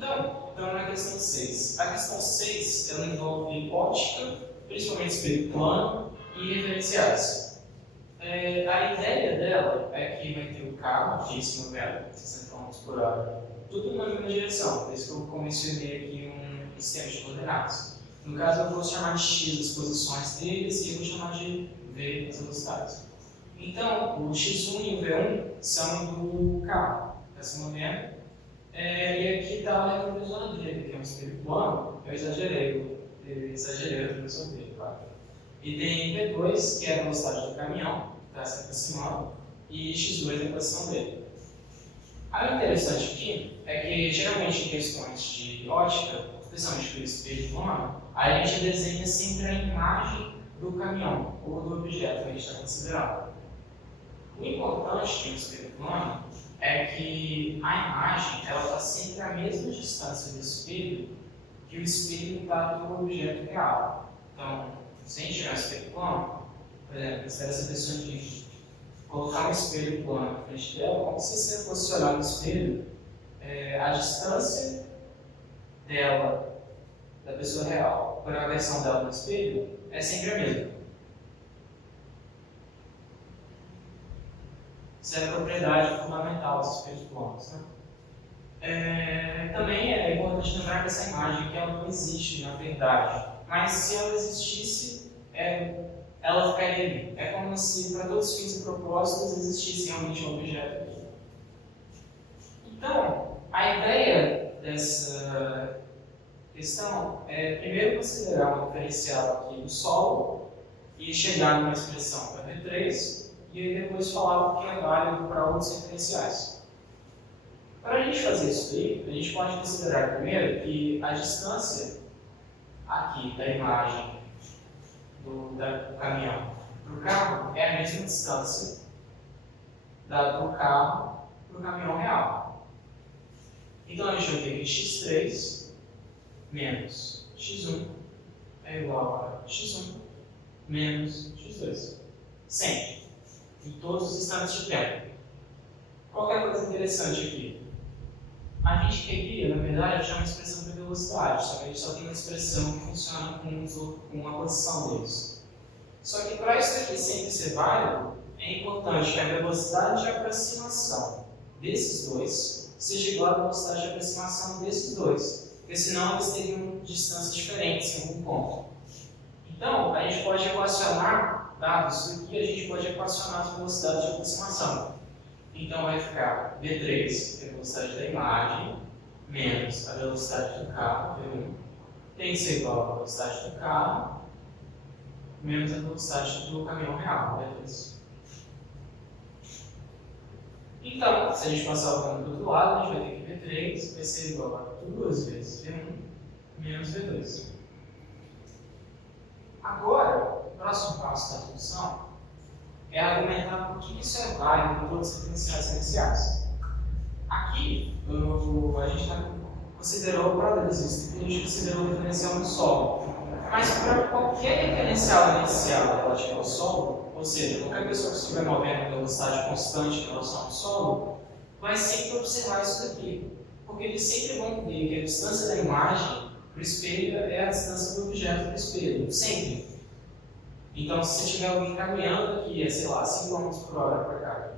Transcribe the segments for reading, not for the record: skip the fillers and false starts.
Então, estamos na questão 6. A questão 6 ela envolve ótica, principalmente espelho plano e referenciais. A ideia dela é que vai ter o carro aqui em cima dela, 60 km por hora, tudo na mesma direção, por isso que eu mencionei aqui um sistema de coordenadas. No caso, eu vou chamar de x as posições deles e eu vou chamar de v as velocidades. Então, o x1 e o v1 são do carro, está se movendo. E aqui está o retrovisor dele, que é um espelho plano. Eu exagerei a retrovisor dele, claro. E tem v2, que é a velocidade do caminhão, que está se aproximando, e x2 é a posição dele. O interessante aqui é que, geralmente, em questões de ótica, especialmente pelo espelho plano, a gente desenha sempre a imagem do caminhão ou do objeto que a gente está considerando. O importante de um espelho plano é que a imagem está sempre à mesma distância do espelho que o espelho está do objeto real. Então, se a gente tiver um espelho plano, por exemplo, se essa pessoa aqui colocar um espelho plano na frente dela, como se você fosse olhar no espelho, a distância dela, da pessoa real, para a versão dela no espelho, é sempre a mesma. Isso é a propriedade fundamental dos espelhos planos. Né? Também é importante lembrar que essa imagem aqui ela não existe na verdade, mas se ela existisse, ela ficaria ali. É como se, para todos os fins e propósitos, existisse realmente um objeto aqui. Então, a ideia dessa questão é primeiro considerar um referencial aqui do solo e chegar numa expressão para V3 e aí depois falar o que é válido para outros referenciais. Para a gente fazer isso aí, a gente pode considerar primeiro que a distância aqui da imagem do caminhão para o carro é a mesma distância do carro para o caminhão real. Então a gente vai ter que x3 menos x1 é igual a x1 menos x2. Sempre. Em todos os instantes de tempo. Qualquer coisa interessante aqui. A gente queria, na verdade, achar uma expressão para velocidade, só que a gente só tem uma expressão que funciona com a posição deles. Só que para isso aqui sempre ser válido, é importante que a velocidade de aproximação desses dois seja igual à velocidade de aproximação desses dois, porque senão eles teriam distâncias diferentes em algum ponto. Então, a gente pode equacionar, dado isso aqui, a gente pode equacionar as velocidades de aproximação. Então, vai ficar V3, que é a velocidade da imagem, menos a velocidade do carro, V1, tem que ser igual à velocidade do carro, menos a velocidade do caminhão real, V2. Então, se a gente passar o caminho do outro lado, a gente vai ter que V3 vai ser igual a 2 vezes V1 menos V2. Agora, o próximo passo da função é argumentar por que isso é válido para todos os referenciais iniciais. Aqui, a gente considerou o paralelismo, a gente considerou o referencial no solo. Mas para qualquer referencial inicial relativo ao solo, ou seja, qualquer pessoa que estiver movendo em velocidade constante em relação ao solo, vai sempre observar isso daqui. Porque eles sempre vão ver que a distância da imagem para o espelho é a distância do objeto para o espelho. Sempre. Então, se você tiver alguém caminhando aqui, sei lá, 5 km por hora para cá,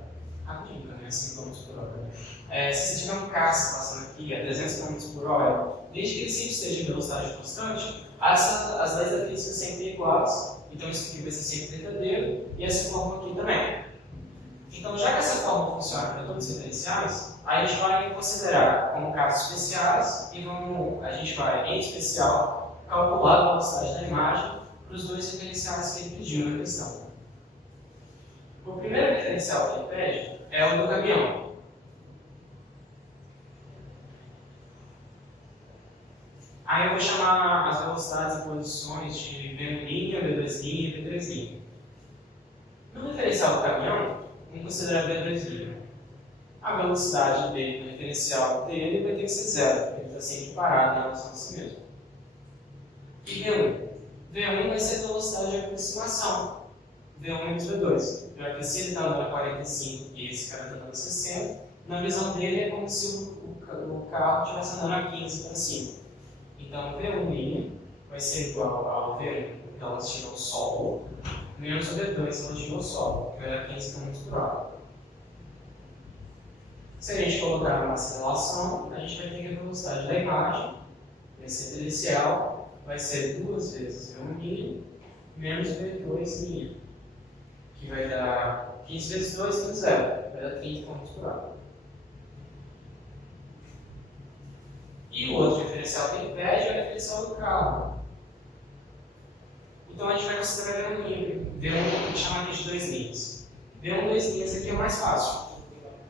rapidinho caminhar 5 km por hora. Se você tiver um caça passando aqui a 300 km por hora, desde que ele sempre esteja em velocidade constante, as leis da física sempre iguais, então isso aqui vai ser sempre verdadeiro, e essa forma aqui também. Então, já que essa forma funciona para todos os referenciais, a gente vai considerar como casos especiais e a gente vai, em especial, calcular a velocidade da imagem para os dois referenciais que ele pediu na questão. O primeiro referencial que ele pede é o do caminhão. Aí eu vou chamar as velocidades e posições de V1', V2' e V3'. No referencial do caminhão, vamos considerar V2'. A velocidade dele, no referencial dele, vai ter que ser zero, porque ele está sempre parado em relação a si mesmo. E V1? V1 vai ser a velocidade de aproximação. V1 menos V2. Já que se ele está andando a 45 e esse cara está andando a 60, na visão dele é como se o carro estivesse andando a 15 para cima. Então, V1' vai ser igual ao V1 relativo ao solo, menos o V2 relativo ao solo, que vai dar 15 km por hora. Se a gente colocar uma relação, a gente vai ter que a velocidade da imagem, vai ser inicial, vai ser 2 vezes V1' menos V2', que vai dar 15 vezes 2 menos 0, vai dar 30 km por hora. E o outro diferencial que ele pede é o diferencial do carro. Então a gente vai considerar V1, vou chamar aqui de 2 linhas. V1, 2 linhas aqui é mais fácil.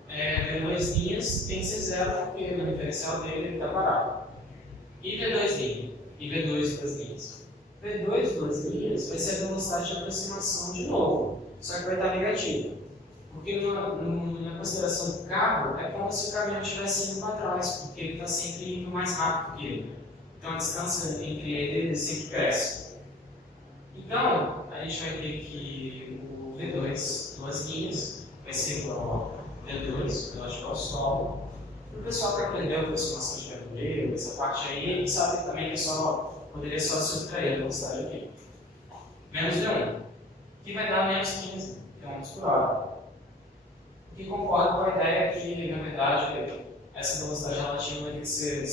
V2 linhas tem que ser 0 porque no diferencial dele está parado. E V2 linha, e V2 2 linhas. V2 2 linhas vai ser a velocidade de aproximação de novo, só que vai estar negativa. Porque na consideração do carro, é como se o caminhão estivesse indo para trás, porque ele está sempre indo mais rápido que ele. Então a distância entre eles sempre cresce. Então, a gente vai ter que o V2, 2 linhas, vai ser igual a V2, relativo ao solo. Para o pessoal que aprendeu aproximação de tabuleiro, essa parte aí, ele sabe também que poderia só subtrair a velocidade aqui. Menos V1, que vai dar menos 15 km por hora. O que concorda com a ideia que, na verdade, essa velocidade relativa vai ter que ser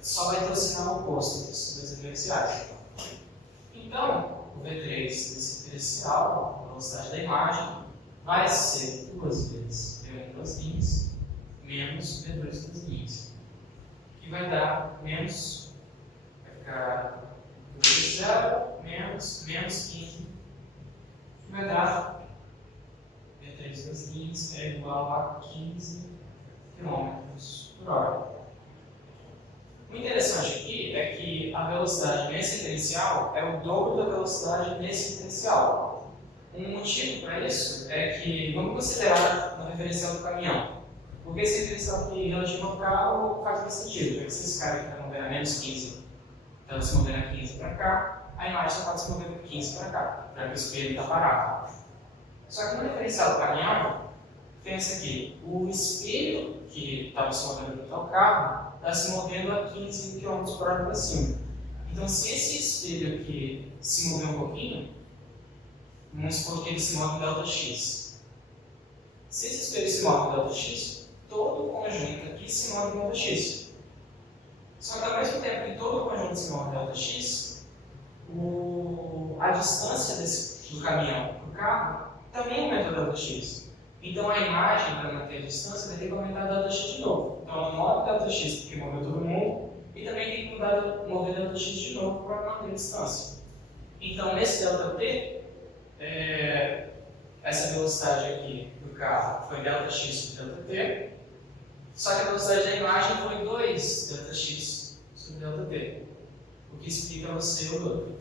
só vai ter o sinal oposto entre esses dois diferenciais. Então, o V3 desse diferencial, a velocidade da imagem, vai ser 2 vezes V1 2 linhas menos V2 2 linhas, que vai dar menos, vai ficar 2 0 menos 15, que vai dar V3 2 linhas é igual a 15 km por hora. O interessante aqui é que a velocidade nesse diferencial é o dobro da velocidade nesse diferencial. Um motivo para isso é que, vamos considerar no referencial do caminhão, porque esse diferencial aqui relativo ao carro faz mais sentido, porque se esse cara aqui está movendo a menos 15, está se movendo a 15 para cá, a imagem só pode se mover a 15 para cá, para que o espelho está parado. Só que no referencial do caminhão, pensa aqui, o espelho que estava se movendo para o carro está se movendo a 15 km por hora para cima. Então, se esse espelho aqui se mover um pouquinho, vamos supor que ele se move em Δx. Se esse espelho se move em Δx, todo o conjunto aqui se move em Δx. Só que ao mesmo tempo que todo o conjunto se move em Δx, a distância do caminhão para o carro também aumenta Δx. Então a imagem, para manter a distância, vai ter que aumentar Δx de novo. Então ela move Δx porque moveu todo mundo, e também tem que mover Δx de novo para manter a distância. Então nesse ΔT, essa velocidade aqui do carro foi Δx sobre ΔT, só que a velocidade da imagem foi 2 Δx sobre ΔT, o que explica a você o dobro.